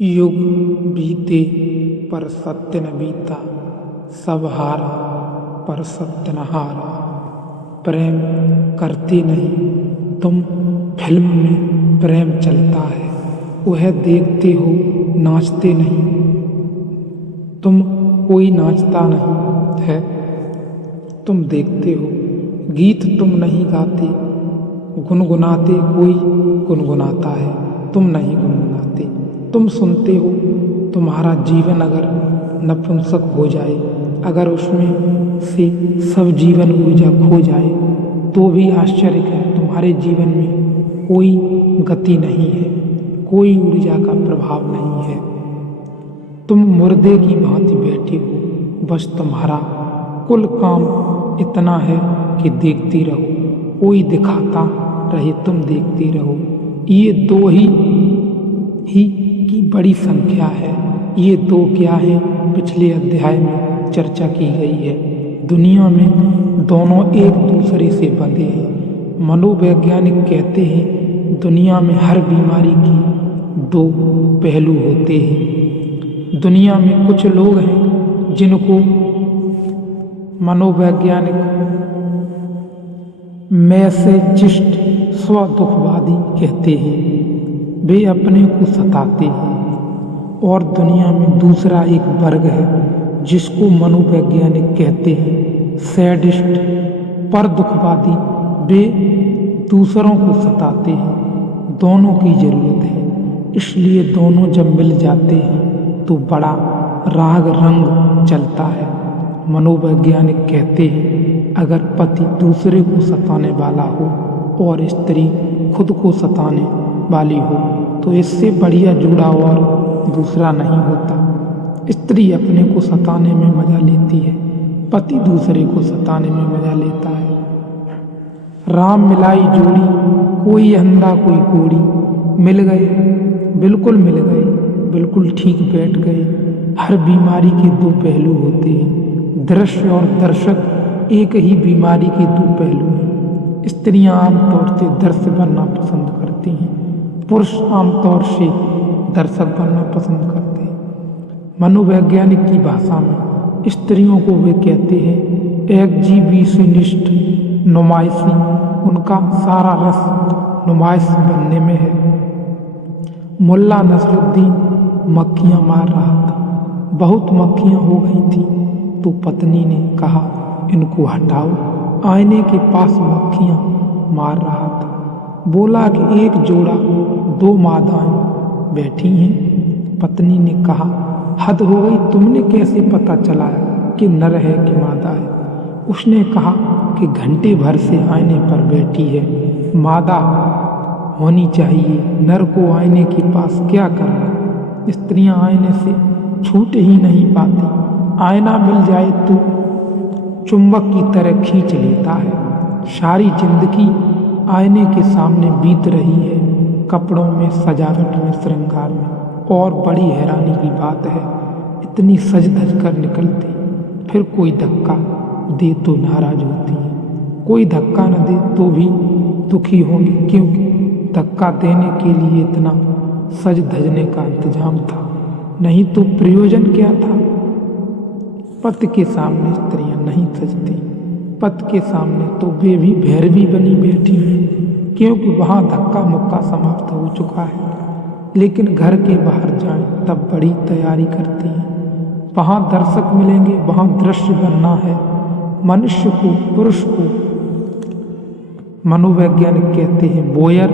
युग बीते पर सत्य न बीता, सब हारा पर सत्य न हारा। प्रेम करते नहीं तुम, फिल्म में प्रेम चलता है, वह देखते हो नाचते नहीं तुम, कोई नाचता नहीं है तुम देखते हो। गीत तुम नहीं गाते, गुनगुनाते कोई गुनगुनाता है, तुम नहीं गुनगुनाते। तुम सुनते हो। तुम्हारा जीवन अगर नपुंसक हो जाए, अगर उसमें से सब जीवन ऊर्जा खो जाए, तो भी आश्चर्य है। तुम्हारे जीवन में कोई गति नहीं है, कोई ऊर्जा का प्रभाव नहीं है। तुम मुर्दे की भांति बैठे हो, बस तुम्हारा कुल काम इतना है कि देखती रहो, कोई दिखाता रहे तुम देखती रहो। ये दो ही की बड़ी संख्या है। ये दो क्या है, पिछले अध्याय में चर्चा की गई है। दुनिया में दोनों एक दूसरे से बंधे हैं। मनोवैज्ञानिक कहते हैं दुनिया में हर बीमारी की दो पहलू होते हैं। दुनिया में कुछ लोग हैं जिनको मनोवैज्ञानिक मैसेजिस्ट स्वदुखवादी कहते हैं। वे अपने को सताते हैं। और दुनिया में दूसरा एक वर्ग है जिसको मनोवैज्ञानिक कहते हैं सैडिस्ट, पर दुखवादी। वे दूसरों को सताते हैं। दोनों की जरूरत है, इसलिए दोनों जब मिल जाते हैं तो बड़ा राग रंग चलता है। मनोवैज्ञानिक कहते हैं अगर पति दूसरे को सताने वाला हो और स्त्री खुद को सताने वाली हो तो इससे बढ़िया जुड़ा और दूसरा नहीं होता। स्त्री अपने को सताने में मजा लेती है, पति दूसरे को सताने में मजा लेता है। राम मिलाई जोड़ी, कोई अंधा कोई कोड़ी, मिल गए, बिल्कुल मिल गए, बिल्कुल ठीक बैठ गए। हर बीमारी के दो पहलू होते हैं। दृश्य और दर्शक एक ही बीमारी के दो पहलू हैं। स्त्रियां आमतौर से दृश्य बनना पसंद करती हैं, पुरुष आमतौर से दर्शक बनना पसंद करते हैं। मनोवैज्ञानिक की भाषा में स्त्रियों को वे कहते हैं एग्जीबिशनिस्ट, नुमाइशी। उनका सारा रस नुमाइश बनने में है। मुल्ला नसरुद्दीन मक्खियाँ मार रहा था। बहुत मक्खियाँ हो गई थी तो पत्नी ने कहा इनको हटाओ। आईने के पास मक्खियाँ मार रहा था। बोला कि एक जोड़ा दो मादाएं बैठी हैं। पत्नी ने कहा हद हो गई, तुमने कैसे पता चलाया कि नर है कि मादा है? उसने कहा कि घंटे भर से आईने पर बैठी है, मादा होनी चाहिए, नर को आईने के पास क्या करना। स्त्रियां आईने से छूट ही नहीं पाती। आईना मिल जाए तो चुंबक की तरह खींच लेता है। सारी जिंदगी आईने के सामने बीत रही है, कपड़ों में, सजावट में, श्रृंगार में। और बड़ी हैरानी की बात है, इतनी सज धज कर निकलती, फिर कोई धक्का दे तो नाराज होती है, कोई धक्का न दे तो भी दुखी होंगी, क्योंकि धक्का देने के लिए इतना सज धजने का इंतजाम था। नहीं तो प्रयोजन क्या था? पति के सामने स्त्रियां नहीं सजती। पति के सामने तो वे भी भैरवी बनी बैठी हैं, क्योंकि वहाँ धक्का मुक्का समाप्त हो चुका है। लेकिन घर के बाहर जाएं तब बड़ी तैयारी करती हैं। वहाँ दर्शक मिलेंगे, वहाँ दृश्य बनना है। मनुष्य को, पुरुष को मनोवैज्ञानिक कहते हैं बोयर।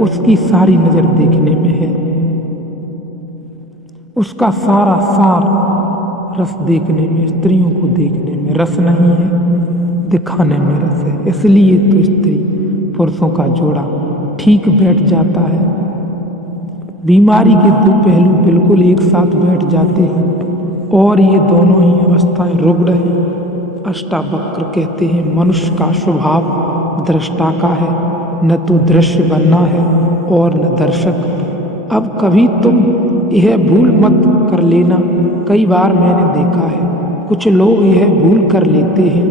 उसकी सारी नजर देखने में है, उसका सारा सार रस देखने में, स्त्रियों को देखने में रस नहीं है, दिखाने में रस है। इसलिए तो स्त्री पुरुषों का जोड़ा ठीक बैठ जाता है। बीमारी के दो पहलू बिल्कुल एक साथ बैठ जाते हैं और ये दोनों ही अवस्थाएं रुग्ण हैं। अष्टावक्र कहते हैं मनुष्य का स्वभाव दृष्टा का है, न तो दृश्य बनना है और न दर्शक। अब कभी तुम यह भूल मत कर लेना। कई बार मैंने देखा है कुछ लोग यह भूल कर लेते हैं,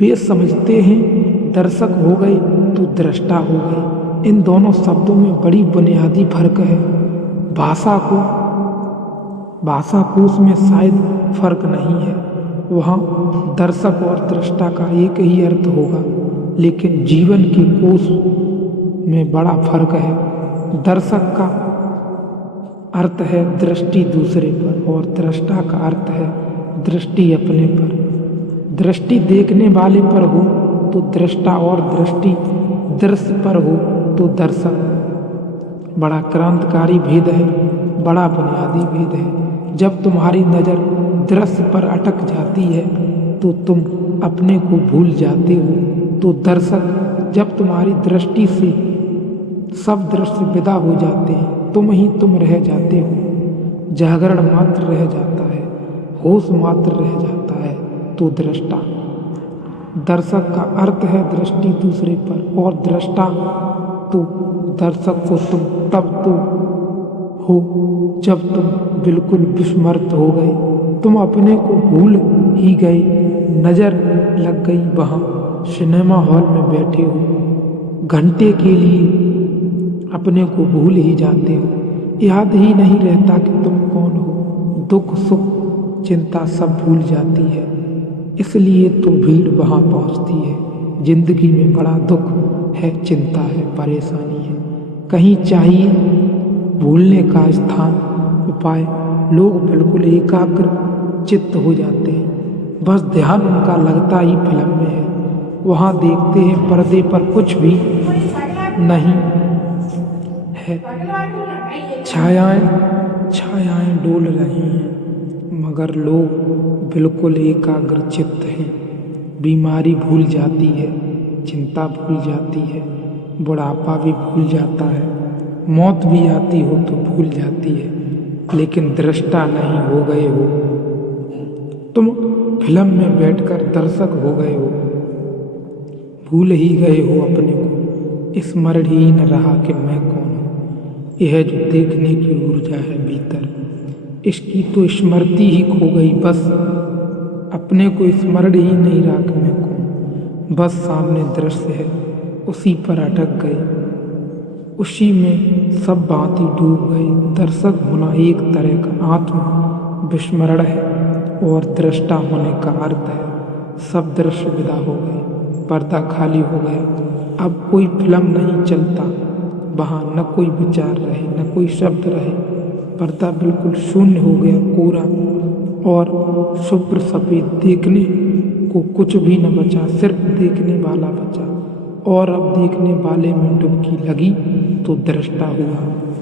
वे समझते हैं दर्शक हो गए तो दृष्टा हो गए। इन दोनों शब्दों में बड़ी बुनियादी फर्क है। भाषा कोश में शायद फर्क नहीं है। वहाँ दर्शक और दृष्टा का एक ही अर्थ होगा, लेकिन जीवन के कोश में बड़ा फर्क है। दर्शक का अर्थ है दृष्टि दूसरे पर और दृष्टा का अर्थ है दृष्टि अपने पर। दृष्टि देखने वाले पर हो तो दृष्टा और दृष्टि दृश्य पर हो तो दर्शक। बड़ा क्रांतिकारी भेद है, बड़ा बुनियादी भेद है। जब तुम्हारी नज़र दृश्य पर अटक जाती है तो तुम अपने को भूल जाते हो। तो दर्शक, जब तुम्हारी दृष्टि से सब दृश्य विदा हो जाते हैं, तुम ही तुम रह जाते हो। जागरण मात्र रह जाता है, होश मात्र रह जाता है तो दृष्टा। दर्शक का अर्थ है दृष्टि दूसरे पर और दृष्टा तो दर्शक को तुम तब तो हो जब तुम बिल्कुल विस्मृत हो गए। तुम अपने को भूल ही गए, नज़र लग गई वहाँ सिनेमा हॉल में बैठे हो। घंटे के लिए अपने को भूल ही जाते हो, याद ही नहीं रहता कि तुम कौन हो। दुख सुख चिंता सब भूल जाती है, इसलिए तो भीड़ वहाँ पहुँचती है। जिंदगी में बड़ा दुख है, चिंता है, परेशानी है, कहीं चाहिए भूलने का स्थान, उपाय। लोग बिल्कुल एकाग्र चित्त हो जाते हैं, बस ध्यान उनका लगता ही फिल्म में है। वहाँ देखते हैं पर्दे पर कुछ भी नहीं है, छायाएं डोल रही हैं, मगर लोग बिल्कुल एकाग्र चित्त हैं। बीमारी भूल जाती है, चिंता भूल जाती है, बुढ़ापा भी भूल जाता है, मौत भी आती हो तो भूल जाती है, लेकिन दृष्टा नहीं हो गए हो। तुम फिल्म में बैठकर दर्शक हो गए हो, भूल ही गए हो अपने को, स्मरण ही न रहा कि मैं कौन हूँ। यह जो देखने की ऊर्जा है भीतर, इसकी तो स्मृति ही खो गई। बस अपने को स्मरण ही नहीं रहा कि मैं कौन। बस सामने दृश्य है, उसी पर अटक गए, उसी में सब बातें डूब गई। दर्शक होना एक तरह का आत्म विस्मरण है और दृष्टा होने का अर्थ है सब दृश्य विदा हो गए, पर्दा खाली हो गया। अब कोई फिल्म नहीं चलता, वहाँ न कोई विचार रहे, न कोई शब्द रहे, पर्दा बिल्कुल शून्य हो गया, कोरा और शुभ्र सफ़ेद। देखने को कुछ भी न बचा, सिर्फ देखने वाला बचा। और अब देखने वाले में डुबकी लगी तो दृष्टा हुआ।